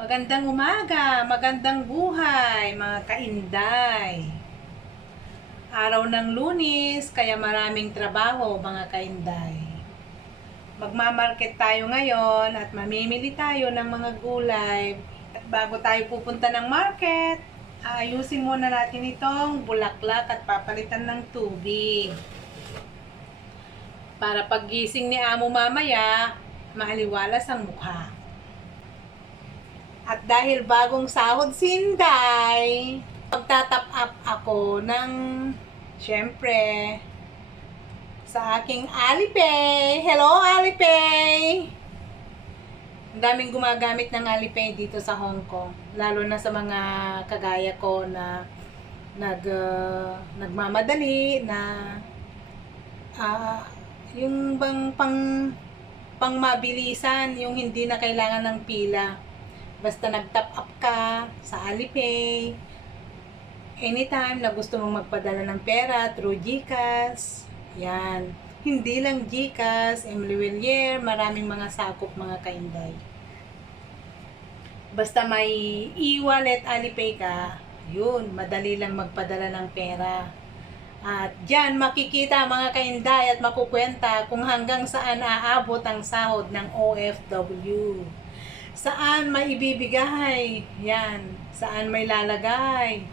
Magandang umaga, magandang buhay, mga kainday. Araw ng lunis, kaya maraming trabaho, mga kainday. Magmamarket tayo ngayon at mamimili tayo ng mga gulay. At bago tayo pupunta ng market, ayusin muna natin itong bulaklak at papalitan ng tubig. Para paggising ni Amo mamaya, maaliwalas ang mukha. At dahil bagong sahod sinday, magtatap up ako ng, syempre, sa aking Alipay. Hello, Alipay! Ang daming gumagamit ng Alipay dito sa Hong Kong. Lalo na sa mga kagaya ko na nag, uh, nagmamadali, na ah, yung bang pang pang mabilisan, yung hindi na kailangan ng pila. Basta nag-top up ka sa Alipay, anytime na gusto mong magpadala ng pera through GCash, yan. Hindi lang GCash, Emily Willier, maraming mga sakop mga kainday. Basta may e-wallet Alipay ka, yun, madali lang magpadala ng pera. At dyan makikita mga kainday at makukwenta kung hanggang saan aabot ang sahod ng OFW. Saan may ibibigay? Yan. Saan may lalagay?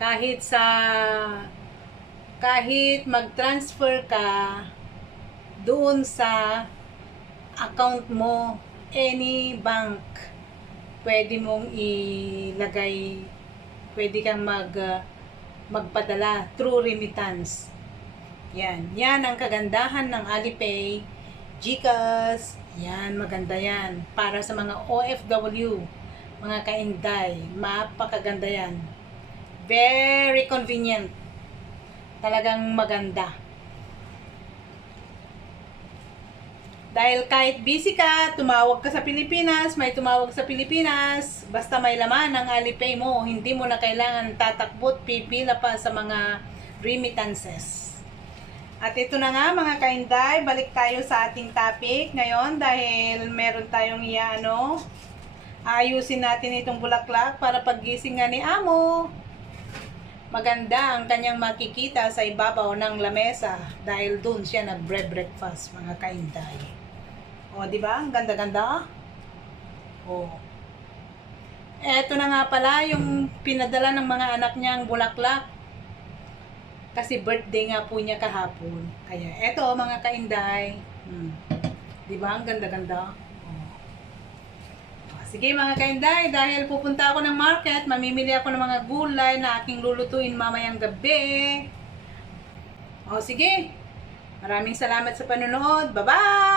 Kahit sa kahit mag-transfer ka doon sa account mo, any bank, pwede mong ilagay, pwede kang mag magpadala through remittance. Yan. Yan ang kagandahan ng Alipay, GCash, yan, maganda yan. Para sa mga OFW, mga kainday, mapakaganda yan. Very convenient. Talagang maganda. Dahil kahit busy ka, tumawag ka sa Pilipinas, may tumawag sa Pilipinas, basta may laman ang Alipay mo, hindi mo na kailangan tatakbot, pipila pa sa mga remittances. At ito na nga mga kainday, balik tayo sa ating topic ngayon dahil meron tayong iano. Ayusin natin itong bulaklak para paggising nga ni Amo. Maganda ang kanyang makikita sa ibabaw ng lamesa dahil doon siya nag-breakfast mga kainday. O, di ba? Ang ganda-ganda. O. Eto na nga pala yung pinadala ng mga anak niyang bulaklak kasi birthday nga po niya kahapon. Kaya, eto mga kainday. Hmm. Di ba? Ang ganda-ganda. Oh. Sige mga kainday, dahil pupunta ako ng market, mamimili ako ng mga gulay na aking lulutuin mamayang gabi. O sige. Maraming salamat sa panonood. Bye-bye!